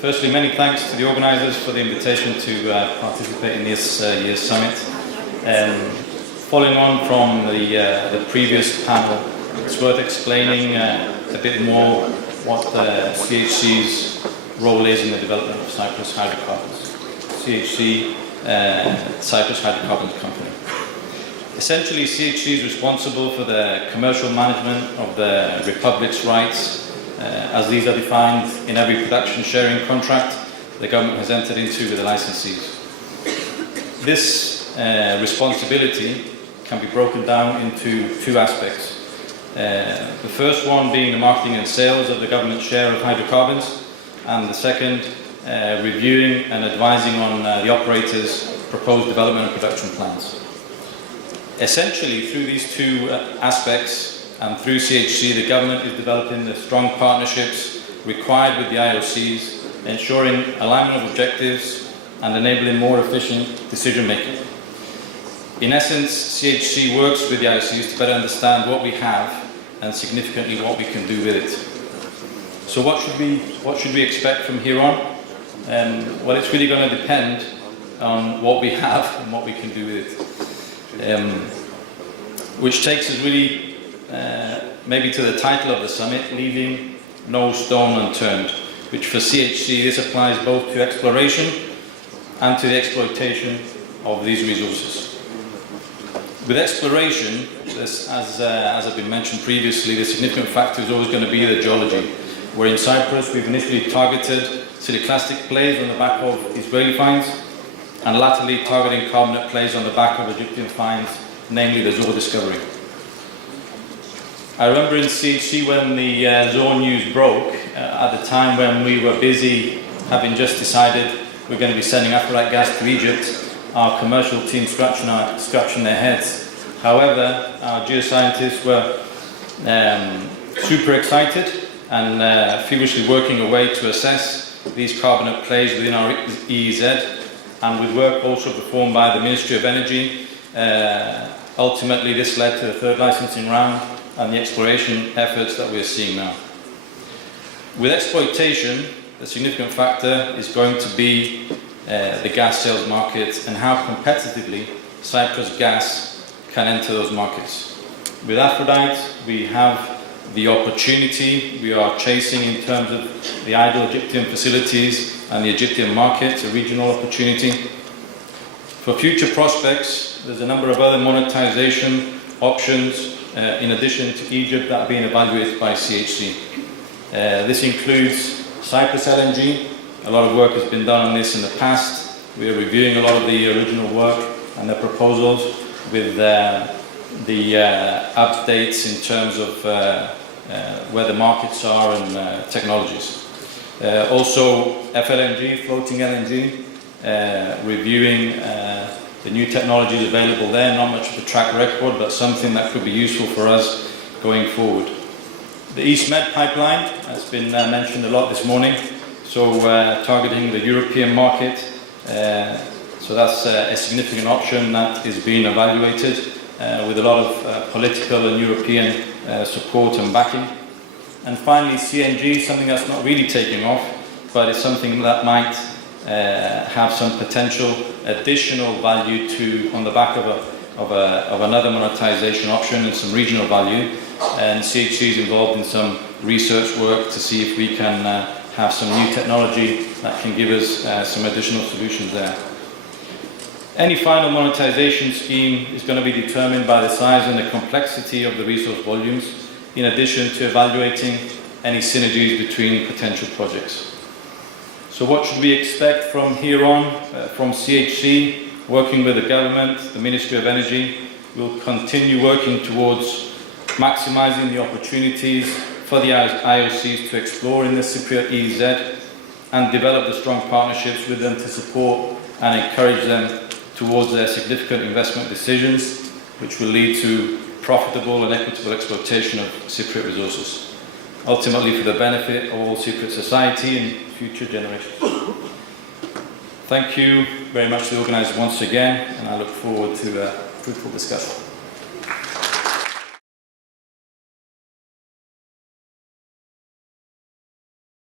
Firstly, many thanks to the organisers for the invitation to participate in this year's summit. Following on from the previous panel, it's worth explaining a bit more what CHC's role is in the development of Cyprus Hydrocarbons. CHC, Cyprus Hydrocarbons Company. Essentially, CHC is responsible for the commercial management of the Republic's rights, as these are defined in every production sharing contract the government has entered into with the licensees. This responsibility can be broken down into two aspects. The first one being the marketing and sales of the government share of hydrocarbons, and the second reviewing and advising on the operators' proposed development and production plans. Essentially, through these two aspects and through CHC, the government is developing the strong partnerships required with the IOCs, ensuring alignment of objectives and enabling more efficient decision making. In essence, CHC works with the IOCs to better understand what we have and significantly what we can do with it. So what should we expect from here on? Well, it's really going to depend on what we have and what we can do with it. Which takes us really maybe to the title of the summit, leaving no stone unturned, which for CHC this applies both to exploration and to the exploitation of these resources. With exploration, as has been mentioned previously, the significant factor is always going to be the geology, where in Cyprus we've initially targeted siliclastic plays on the back of Israeli finds, and latterly targeting carbonate plays on the back of Egyptian finds, namely the Zohr discovery. I remember in CHC when the Zohr news broke, at the time when we were busy having just decided we're going to be sending Aphrodite gas to Egypt, our commercial team scratching their heads. However, our geoscientists were super excited and feverishly working away to assess these carbonate plays within our EEZ, and with work also performed by the Ministry of Energy. Ultimately, this led to the third licensing round and the exploration efforts that we're seeing now. With exploitation, the significant factor is going to be the gas sales market and how competitively Cyprus gas can enter those markets. With Aphrodite, we have the opportunity we are chasing in terms of the idle Egyptian facilities and the Egyptian market, a regional opportunity. For future prospects, there's a number of other monetization options in addition to Egypt that are being evaluated by CHC. This includes Cyprus LNG. A lot of work has been done on this in the past. We are reviewing a lot of the original work and the proposals with the updates in terms of where the markets are and technologies. Also FLNG, floating LNG, reviewing the new technologies available there, not much of a track record, but something that could be useful for us going forward. The East Med pipeline has been mentioned a lot this morning, so targeting the European market, so that's a significant option that is being evaluated with a lot of political and European support and backing. And finally, CNG, something that's not really taking off, but it's something that might have some potential additional value on the back of another monetization option and some regional value. And CHC is involved in some research work to see if we can have some new technology that can give us some additional solutions there. Any final monetization scheme is going to be determined by the size and the complexity of the resource volumes, in addition to evaluating any synergies between potential projects. So what should we expect from here on from CHC? Working with the government, the Ministry of Energy, we'll continue working towards maximising the opportunities for the IOCs to explore in the Cypriot EEZ and develop the strong partnerships with them to support and encourage them towards their significant investment decisions, which will lead to profitable and equitable exploitation of Cypriot resources, ultimately for the benefit of all Cypriot society and future generations. Thank you very much to the organisers once again, and I look forward to a fruitful discussion.